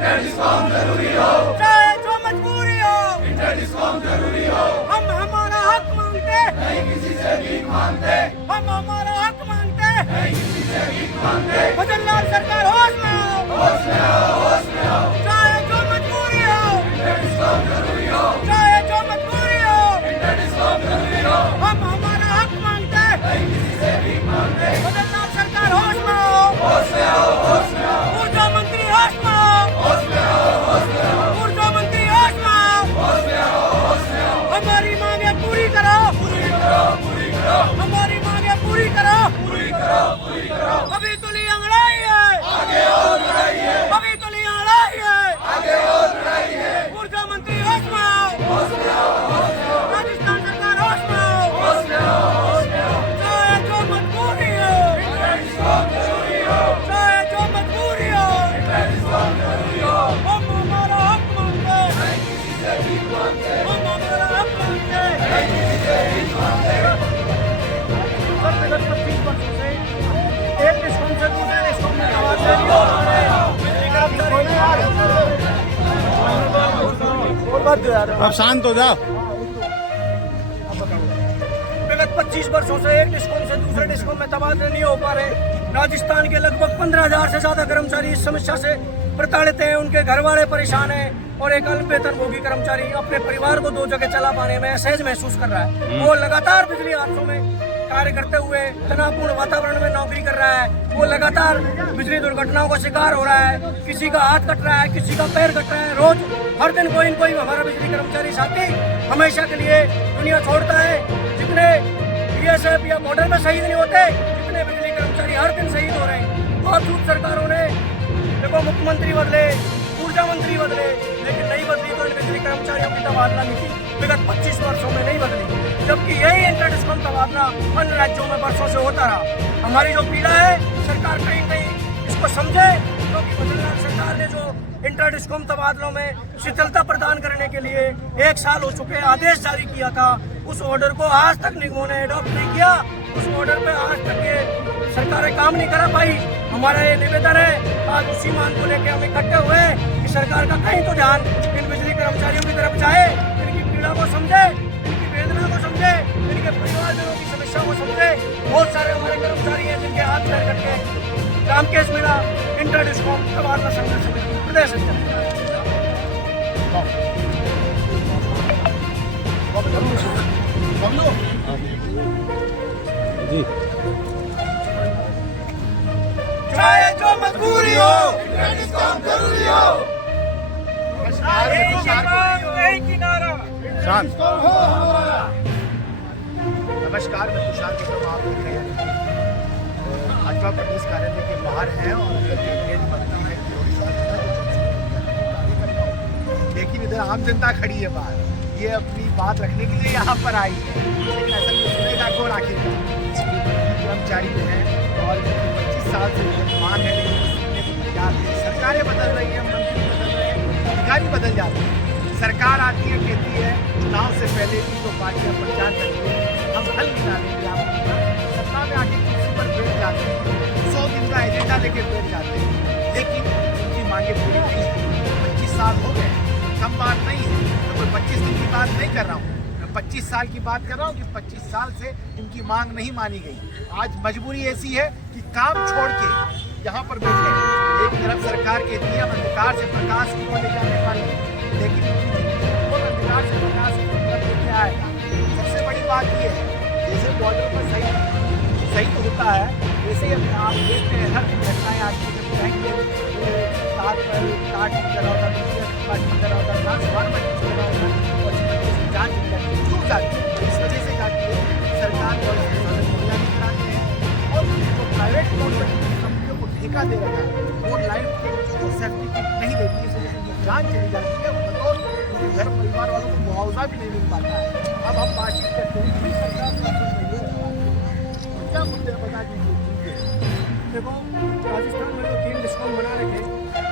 चाहे जो मजबूरी हो, हम हमारा हक मांगते, हम हमारा हक मांगते। बदलदार सरकार होश में आओ, चाहे जो मजबूरी हो, चाहे जो मजबूरी हो, हम हमारा हक मांगते। बदलदार सरकार होश में आओ, ऊर्जा मंत्री होश में आओ, ऊर्जा मंत्री होश में आओ। हमारी मांगे पूरी करो, हमारी मांगे पूरी करो। अभी तो लिया लड़ाई है, अभी तो लिया लड़ाई है। ऊर्जा मंत्री होश में आओ, राजस्थान सरकार होश में आओ। चाहे जो मजबूरी हो, चाहे जो मजबूरी हो, हम हमारा हक मांगते, हम हमारा हक मांगते। विगत 25 वर्षों से एक डिस्कॉम से दूसरे डिस्कॉम में तबादले नहीं हो रहे। अब शांत हो जाओ। विगत 25 वर्षों से एक डिस्कॉम से दूसरे डिस्कॉम में तबादले नहीं हो पा रहे। राजस्थान के लगभग 15,000 से ज्यादा कर्मचारी इस समस्या से प्रताड़ित हैं। उनके घर वाले परेशान हैं और एक अल्प वेतनभोगी कर्मचारी अपने परिवार को 2 जगह चला पाने में असहज महसूस कर रहा है। वो लगातार बिजली हादसों में कार्य करते हुए तनावपूर्ण वातावरण में नौकरी कर रहा है। वो लगातार बिजली दुर्घटनाओं का शिकार हो रहा है। किसी का हाथ कट रहा है, किसी का पैर कट रहा है। रोज हर दिन कोई न कोई हमारा बिजली कर्मचारी साथी हमेशा के लिए दुनिया छोड़ता है। जितने बीएसएफ या बॉर्डर में शहीद नहीं होते, जितने बिजली कर्मचारी हर दिन शहीद हो रहे हैं। बावजूद सरकारों ने देखो मुख्यमंत्री बदले, ऊर्जा मंत्री बदले, लेकिन नहीं बदली तो इन बिजली कर्मचारियों की तबादला नीति विगत 25 वर्षों में नहीं बदली। जबकि यही इंटर डिस्कॉम तबादला अन्य राज्यों में वर्षों से होता रहा। हमारी जो पीड़ा है, सरकार कहीं कहीं इसको समझे, क्योंकि बदलदार सरकार ने जो इंटर डिस्कॉम तबादलों में शिथिलता प्रदान करने के लिए 1 साल हो चुके आदेश जारी किया था, उस ऑर्डर को आज तक निगमों ने एडॉप्ट नहीं किया। उस ऑर्डर पे आज तक ये सरकारें काम नहीं करा पाई। हमारा ये निवेदन है, आज उसी मांग को लेकर हम इकट्ठे हुए कि सरकार का कहीं तो ध्यान इन बिजली कर्मचारियों की तरफ जाए, इनकी पीड़ा को समझे, इनकी वेदना को समझे, इनके परिवारजनों की समस्या को समझे। बहुत सारे हमारे कर्मचारी हैं जिनके हाथ पैर कट गए। रामकेश मीणा, इंटर डिस्कॉम तबादला संघर्ष समिति प्रदेश अध्यक्ष। चाहे जो मजबूरी हो, जरूरी हो, एक ही नारा। शांत। नमस्कार, मैं तुषार के आप देख रहे हैं भाजपा प्रदेश कार्यालय के बाहर हैं और तेज मंत्री है। लेकिन इधर आम जनता खड़ी है बाहर, ये अपनी बात रखने के लिए यहाँ पर आई है। लेकिन असल में सुनेगा कौन आखिर? कर्मचारी जो है और 25 साल से मांग है, लेकिन सुनने को तैयार नहीं। सरकारें बदल रही हैं, मंत्री बदल रहे हैं, अधिकारी बदल जाते हैं। सरकार आती है, कहती है चुनाव से पहले भी तो पार्टियां प्रचार करती है हम हल निकालेंगे। आप सत्ता में आके कुर्सी पर बैठ जाते हैं, 100 दिन का एजेंडा लेके बैठ जाते हैं, लेकिन उनकी मांगे पूरी नहीं है। 25 साल हो गए, कम बात नहीं है। तो कोई 25 दिन की बात नहीं कर रहा हूँ, मैं 25 साल की बात कर रहा हूँ कि 25 साल से इनकी मांग नहीं मानी गई। आज मजबूरी ऐसी है कि काम छोड़ के यहाँ पर बैठे। एक तरफ सरकार कहती है हम अंधकार से प्रकाश की ओर ले जाने वाले, लेकिन वो अंधकार से प्रकाश की ओर क्या आएगा? सबसे बड़ी बात ये है, जैसे बॉर्डर पर सही तो होता है, वैसे ही आप देखते हैं हर घटनाएं आती है। बैंक में तार पर काट चला होता, ट्रांसफार्मर चला होता और जाँच क्यों जाती है? इस वजह से जाती है सरकार और निगरानी कराते हैं और जो प्राइवेट कंपनियों को ठेका दे रखा है वो लाइन के सर्टिफिकेट नहीं देती है। इस वजह से जाँच चली जाती है और उनके घर परिवार वालों को मुआवजा भी नहीं मिल पाता है। अब हम बातचीत करते हैं कि सरकार क्या मुद्दे बता दीजिए। देखो, राजस्थान में जो 3 डिस्कॉम बना रखे,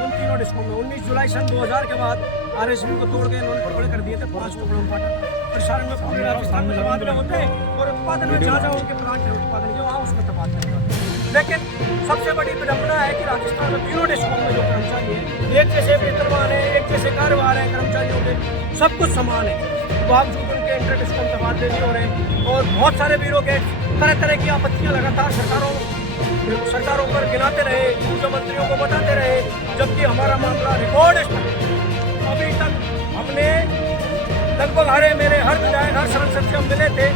उन तीनों डिस्कॉम में 19 जुलाई सन 2000 के बाद आरएसबी को तोड़ के इन्होंने टुकड़े कर दिए थे, 5 टुकड़ों में बांटा। प्रसारण में पूरे राजस्थान में तबादले होते और उत्पादन में जहाँ जहाँ उनके प्लांट है उत्पादन के वहाँ उसमें तबादला होता। लेकिन सबसे बड़ी विडंबना है कि राजस्थान में तीनों डिस्कॉम में जो कर्मचारी है एक जैसे वेतन से कार्यभार है कर्मचारियों के, सब कुछ समान है, बावजूद उनके इंटर डिस्काउंट तबादले नहीं हो रहे। और बहुत सारे ब्यूरोक्रेट तरह तरह की आपत्तियां लगातार सरकारों पर गिनाते रहे, मुख्यमंत्रियों को बताते रहे, जबकि हमारा मामला रिकॉर्ड स्तर अभी तक हमने लगभग हर विधायक हर सांसद से हम मिले थे,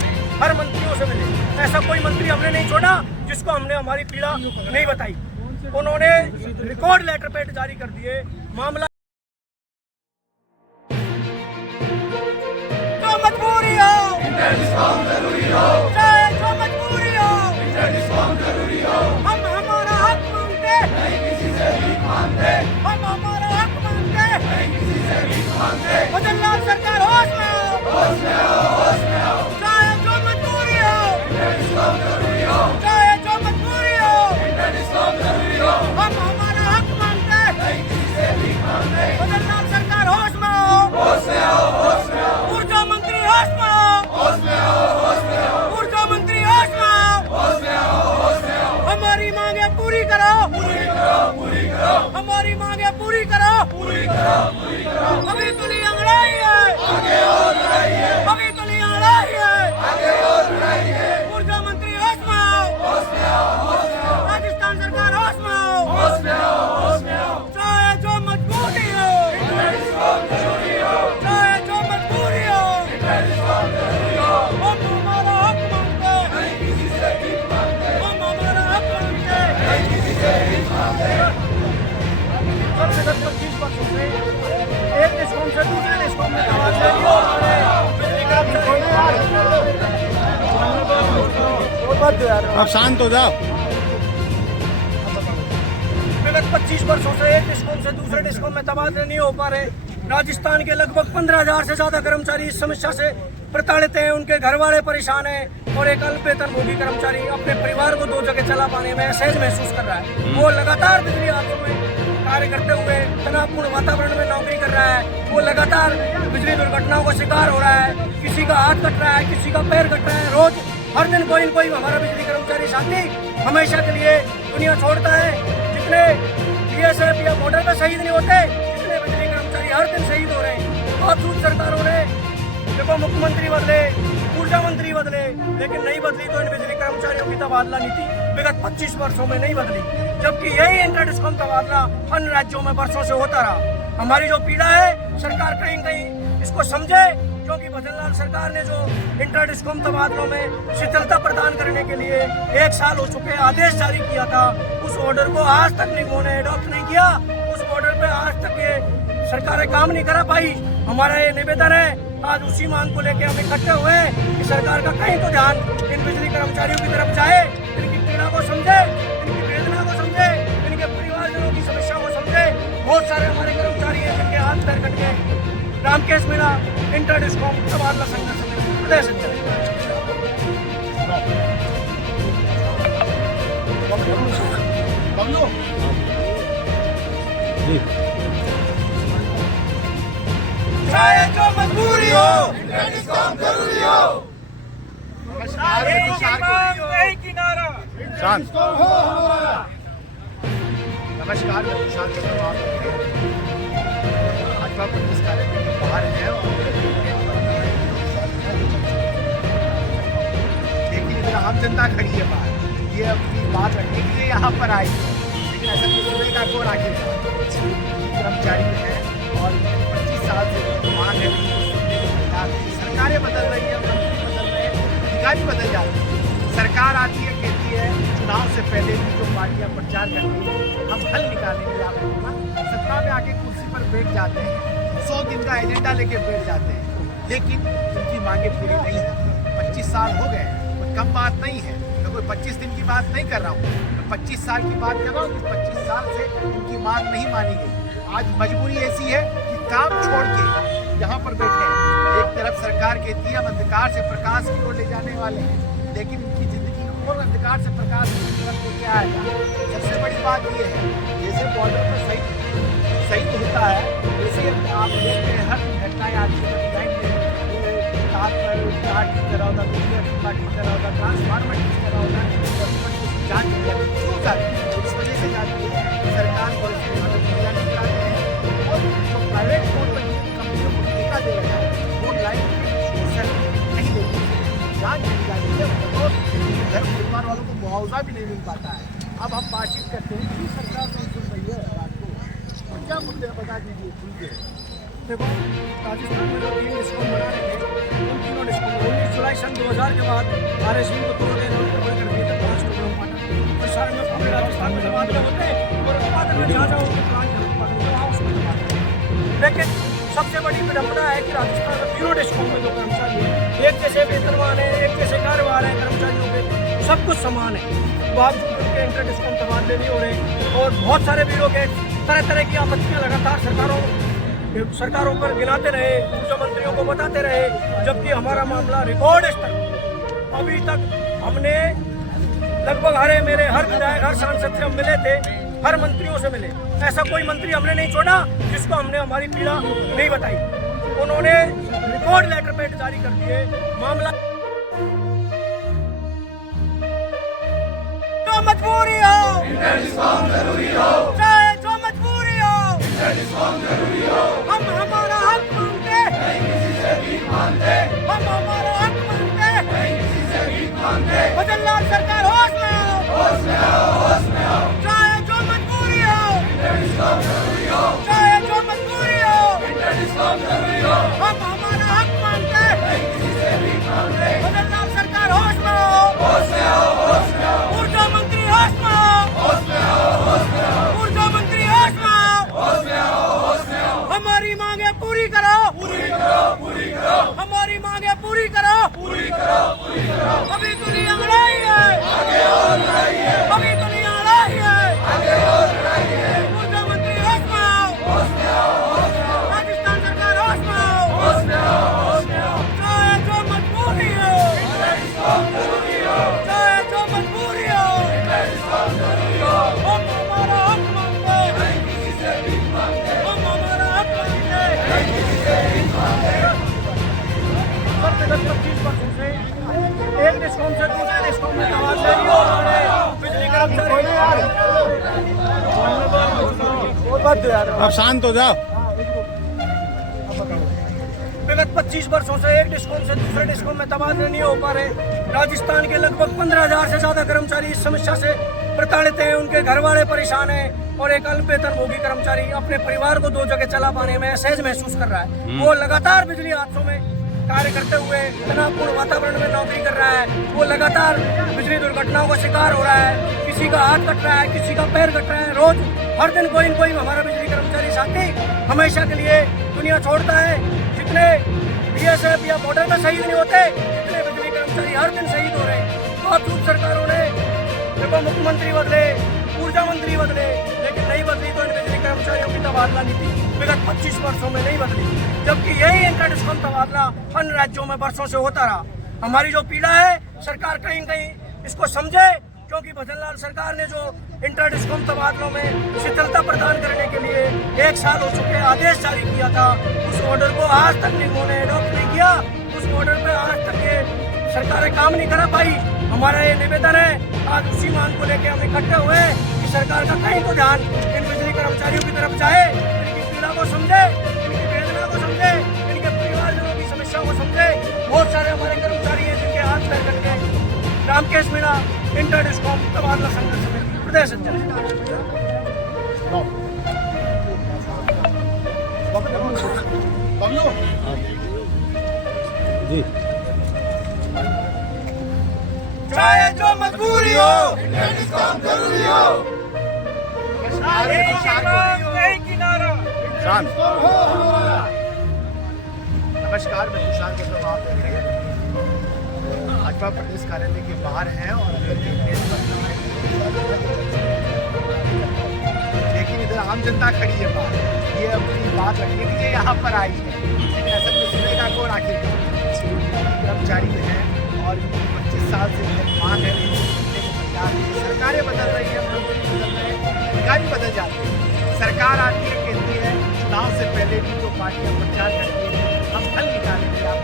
हर मंत्रियों से मिले, ऐसा कोई मंत्री हमने नहीं छोड़ा जिसको हमने हमारी पीड़ा नहीं बताई। उन्होंने रिकॉर्ड लेटर पैड जारी कर दिए। मामला जो मजबूरी हो, चाहे जो मजबूरी हो, हम हमारा हक मांगते, हम हमारा हक मांगते, बदलना सरकार होश में आओ, चाहे जो मजबूरी हो, चाहे जो मजबूरी हो, हम हमारा हक मांगते, बदलना सरकार होश में आओ, ऊर्जा मंत्री होश में आओ, ऊर्जा मंत्री होश में आओ, हमारी मांगे पूरी करो, हमारी मांगे पूरी करो, अभी तुली लड़ाई है, अभी तुली लड़ाई है, ऊर्जा मंत्री होश में आओ, राजस्थान सरकार होश में आओ, चाहे जो मजबूरी हो, चाहे जो मजबूरी हो, हम हमारा हक मांगते, हम हमारा हक मांगते। विगत 25 वर्षों से एक डिस्कॉम से दूसरे डिस्कॉम में तबादले नहीं हो रहे, बिजली कर्मचारी अब शांत हो जाओ। विगत 25 वर्षों से एक डिस्कॉम से दूसरे डिस्कॉम में तबादले नहीं हो पा रहे। राजस्थान के लगभग 15,000 से ज्यादा कर्मचारी इस समस्या से प्रताड़ित हैं, उनके घर वाले परेशान हैं और एक अल्प वेतनभोगी कर्मचारी अपने परिवार को 2 जगह चला पाने में असहज महसूस कर रहा है। वो लगातार बिजली हादसों में कार्य करते हुए तनावपूर्ण वातावरण में नौकरी कर रहा है, वो लगातार बिजली दुर्घटनाओं का शिकार हो रहा है, किसी का हाथ कट रहा है, किसी का पैर कट रहा है, रोज हर दिन कोई न कोई हमारा बिजली कर्मचारी साथी हमेशा के लिए दुनिया छोड़ता है। जितने बीएसएफ या बॉर्डर पर शहीद नहीं होते, जितने बिजली कर्मचारी हर दिन शहीद हो रहे हैं। बावजूद सरकारों ने देखो मुख्यमंत्री बदले, ऊर्जा मंत्री बदले, लेकिन नहीं बदली तो इन बिजली कर्मचारियों की तबादला नीति विगत 25 वर्षों में नहीं बदली, जबकि यही इंटर डिस्कॉम तबादला अन्य राज्यों में वर्षों से होता रहा। हमारी जो पीड़ा है सरकार कहीं कहीं इसको समझे, क्योंकि बदललाल सरकार ने जो इंटर डिस्कॉम तबादलों में शिथिलता प्रदान करने के लिए 1 साल हो चुके आदेश जारी किया था, उस ऑर्डर को आज तक निगमों ने अडॉप्ट नहीं किया। उस ऑर्डर पे आज तक ये सरकारें काम नहीं करा पाई। हमारा ये निवेदन है, आज उसी मांग को लेकर हम इकट्ठे हुए कि सरकार का कहीं तो ध्यान इन बिजली कर्मचारियों की तरफ जाए, इनकी पीड़ा को समझे, इनकी वेदना को समझे, इनके परिवारजनों की समस्या को समझे। बहुत सारे हमारे कर्मचारी हैं जिनके हाथ पैर कट गए। रामकेश मीणा, इंटर डिस्कॉम तबादला संघर्ष समिति, प्रदेश अध्यक्ष। चाहे जो मजबूरी हो, जरूरी हो, एक ही नारा, शांत। नमस्कार, मैं तुषार चंद्रमा भाजपा प्रदेश कार्यालय के बाहर है और लेकिन इधर आम जनता खड़ी है बाहर, ये अपनी बात रखने के लिए यहाँ पर आई है, लेकिन ऐसा कुछ सुनेगा कौन आखिर कर्मचारी है और 25 साल से मांग है। सरकारें बदल रही है, मंत्री बदल रहे हैं, अधिकारी बदल जाते हैं, सरकार आती है कहती है चुनाव से पहले भी जो पार्टियां प्रचार करती हैं हम हल निकालेंगे आप लोगों का, सत्ता में आके कुर्सी पर बैठ जाते हैं, 100 दिन का एजेंडा लेके बैठ जाते हैं, लेकिन उनकी मांगे पूरी नहीं होती। 25 साल हो गए, कोई कम बात नहीं है, मैं कोई 25 दिन की बात नहीं कर रहा हूँ, मैं 25 साल की बात कर रहा हूँ कि 25 साल से उनकी मांग नहीं मानी गई। आज मजबूरी ऐसी है कि काम छोड़ के यहाँ पर बैठे हैं। एक तरफ सरकार कहती है हम अंधकार से प्रकाश की ओर ले जाने वाले हैं, लेकिन उनकी जिंदगी को और अंधकार से प्रकाश की तरफ लेके आएगा। सबसे बड़ी बात ये है, जैसे बॉर्डर पर सही होता है, वैसे आप देखते हैं हर घटनाएं आती है, तार पर तार ठीक करा होता, बिजली का ठीक करा होता, ट्रांसफार्मर ठीक करा होता, जाँच क्यों जाती है? इस वजह से जाती है सरकार और प्राइवेट घर परिवार वालों को मुआवजा भी नहीं मिल पाता है। अब हम बातचीत करते हैं कि सरकार नहीं सुन रही है रात को, तो क्या मुद्दे हैं बता दीजिए खुल के। देखो, राजस्थान में जो 3 डिस्कॉम बना रहे थे, उन तीनों डिस्कॉम 19 जुलाई सन 2000 के बाद RSU को तोड़ देना उनको बढ़कर दिए थे 5 टुकड़ों में बांटा। और सारे में पूरे राजस्थान में जमात में होते हैं और बाद में जहाँ जहाँ उनके प्लान वहाँ उसमें जमात है। लेकिन सबसे बड़ी विडंबना है कि राजस्थान में तीनों डिस्कॉम में जो कर्मचारी हैं, एक जैसे वेतनमान है, एक जैसे कार्यभार है कर्मचारियों के, सब कुछ समान है। बावजूद उनके इंटर डिस्कॉम तबादले नहीं हो रहे और बहुत सारे वीरों के तरह तरह की आपत्तियाँ लगातार सरकारों पर गिनाते रहे, ऊर्जा मंत्रियों को बताते रहे, जबकि हमारा मामला रिकॉर्ड स्तर अभी तक हमने लगभग मेरे हर विधायक हर सांसद से हम मिले थे, हर मंत्रियों से मिले। ऐसा कोई मंत्री हमने नहीं छोड़ा जिसको हमने हमारी पीड़ा नहीं बताई। उन्होंने रिकॉर्ड लेटर पैड जारी कर दिए। मामला जो मजबूरी हो, चाहे जो मजबूरी हो, हम हमारा हक मांगते, हम हमारा हक मांगते, भजनलाल सरकार होश में आओ, चाहे जो मजबूरी हो, चाहे जो मजबूरी हो, हम हमारा हक मांगते, भजनलाल सरकार होश में आओ, ऊर्जा मंत्री होश में आओ, ऊर्जा मंत्री होश में आओ, हमारी मांगे पूरी करो, हमारी मांगे पूरी करो, अभी दुनिया लड़ाई है, अभी दुनिया लड़ाई है, ऊर्जा मंत्री होश में आओ, राजस्थान सरकार होश में आओ, चाहे जो मजबूरी हो, चाहे जो मजबूरी हो, हम हमारा हक मांगते, हम हमारा हक मांगते। विगत 25 वर्षों से एक डिस्कॉम से दूसरे डिस्कॉम में तबादले नहीं हो रहे, बिजली कर्मचारी अब शांत हो जाओ। विगत 25 वर्षों से एक डिस्कॉम से दूसरे डिस्कॉम में तबादले नहीं हो पा रहे। राजस्थान के लगभग 15,000 से ज्यादा कर्मचारी इस समस्या से प्रताड़ित हैं, उनके घर वाले परेशान हैं और एक अल्प वेतनभोगी कर्मचारी अपने परिवार को 2 जगह चला पाने में असहज महसूस कर रहा है। वो लगातार बिजली हादसों में कार्य करते हुए तनावपूर्ण वातावरण में नौकरी कर रहा है, वो लगातार बिजली दुर्घटनाओं का शिकार हो रहा है, किसी का हाथ कट रहा है, किसी का पैर कट रहा है। रोज हर दिन कोई न कोई हमारा बिजली कर्मचारी साथी हमेशा के लिए दुनिया छोड़ता है। जितने BSF या बॉर्डर में शहीद नहीं होते, जितने बिजली कर्मचारी हर दिन शहीद हो रहे हैं। बावजूद सरकारों ने देखो मुख्यमंत्री बदले, ऊर्जा मंत्री बदले, लेकिन नहीं बदली तो इन बिजली कर्मचारियों की तबादला नीति विगत 25 वर्षों में नहीं बदली, जबकि यही इंटर डिस्कॉम तबादला अन्य राज्यों में वर्षों से होता रहा। हमारी जो पीड़ा है सरकार कहीं कहीं इसको समझे, क्योंकि भजनलाल सरकार ने जो इंटर डिस्कॉम तबादलों में शिथिलता प्रदान करने के लिए 1 साल हो चुके आदेश जारी किया था, उस ऑर्डर को आज तक इन्होंने अडॉप्ट नहीं किया। उस ऑर्डर पे आज तक ये सरकारें काम नहीं करा पाई। हमारा ये निवेदन है, आज उसी मांग को लेकर हम इकट्ठे हुए कि सरकार का कहीं तो ध्यान इन बिजली कर्मचारियों की तरफ जाए, इनकी पीड़ा को समझे, इनकी वेदना को समझे, इनके परिवारजनों की समस्याओं को समझे। बहुत सारे हमारे कर्मचारी हैं जिनके हाथ पैर कट गए। रामकेश मीणा, इंटर डिस्कॉम तबादला संघर्ष समिति, प्रदेश अध्यक्ष। जी, चाहे जो मजबूरी हो, जरूरी हो। शांत। नमस्कार, मैं तुषार के आप देख रहे हैं भाजपा प्रदेश कार्यालय के बाहर हैं और अंदर भी लेकिन इधर आम जनता खड़ी है बाहर, ये अपनी बात रखने के लिए यहाँ पर आई है। लेकिन ऐसा तो सुनेगा कौन आखिर? कर्मचारी हैं और 25 साल से मांग है, सरकारें बदल रही हैं, अधिकारी बदल जाते हैं, सरकार आती है, कहती है चुनाव से पहले भी जो पार्टियां प्रचार करती हैं हम हल निकालेंगे, आप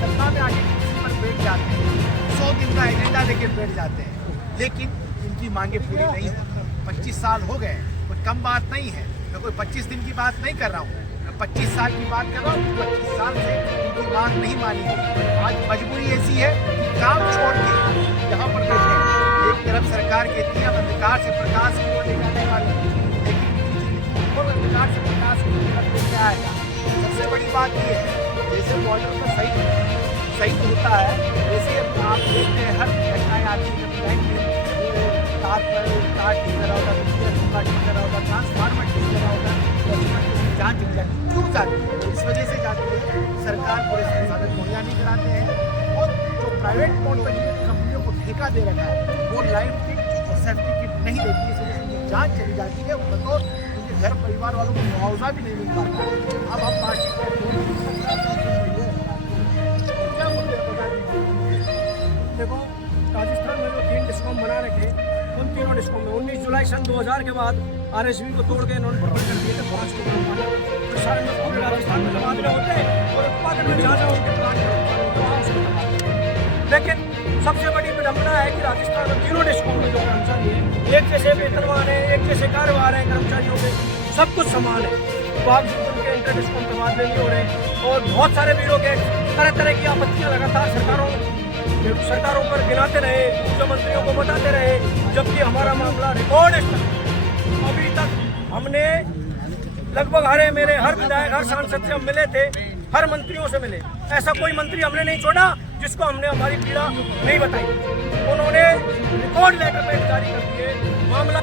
सत्ता में आके कुर्सी पर बैठ जाते हैं, 100 दिन का एजेंडा लेके बैठ जाते हैं, लेकिन इनकी मांगे पूरी नहीं होती। 25 साल हो गए, कोई कम बात नहीं है। मैं कोई 25 दिन की बात नहीं कर रहा हूँ, मैं 25 साल की बात कर रहा हूँ। 25 साल से उनकी मांग नहीं मानी गई। आज मजबूरी ऐसी है कि काम छोड़ के यहाँ पर बैठे एक तरफ सरकार कहती है अंधकार से प्रकाश की ओर ले जाने वाले, लेकिन वो अंधकार से प्रकाश की ओर लेके आएगा। सबसे बड़ी बात ये है, जैसे बॉर्डर पर सही तो होता है, वैसे आप देखते हैं हर घटनाएं आती है, बैंक में तार पर तार ठीक करा होगा, ठीक करा होगा, ट्रांसफार्मर ठीक करा होगा, जाँच हो जाती है। क्यों जाती है? इस वजह से जाती है सरकार पूरे संसाधन मुहैया नहीं कराते हैं, और जो प्राइवेट मोड पर जिन कंपनियों को ठेका दे रखा है वो लाइफ किट और सेफ्टी किट नहीं देती, इस वजह से जाँच चली जाती है, बतौर उनके घर परिवार वालों को मुआवजा भी नहीं मिल पाता है। अब हम बातचीत करते हैं, क्या मुद्दे बता दीजिए। देखो, राजस्थान में जो 3 डिस्कॉम बना रखे, उन तीनों डिस्कॉम में 19 जुलाई सन 2000 के बाद RSV को तोड़ के इन्होंने प्रबल कर दिए थे 5 को काम पाना। तो सारे में पूरे राजस्थान में तबादले होते हैं और उत्पादन में जहाँ उनके प्लांट वहाँ उसको तबादले। लेकिन सबसे बड़ी विडम्बना है कि राजस्थान में तीनों डिस्कॉम में जो कर्मचारी है, एक जैसे वेतनवान है, एक जैसे कार्यभार है, कर्मचारियों के सब कुछ समान है, बावजूद उनके इंटर डिस्कॉम तबादले नहीं हो रहे। और बहुत सारे वीरों के तरह तरह की आपत्तियाँ लगातार सरकारों पर गिनाते रहे, मुख्यमंत्रियों को बताते रहे, जबकि हमारा मामला रिकॉर्ड अभी तक हमने लगभग मेरे हर विधायक हर सांसद से हम मिले थे, हर मंत्रियों से मिले, ऐसा कोई मंत्री हमने नहीं छोड़ा जिसको हमने हमारी पीड़ा नहीं बताई। उन्होंने रिकॉर्ड लेटर पे जारी कर दिया।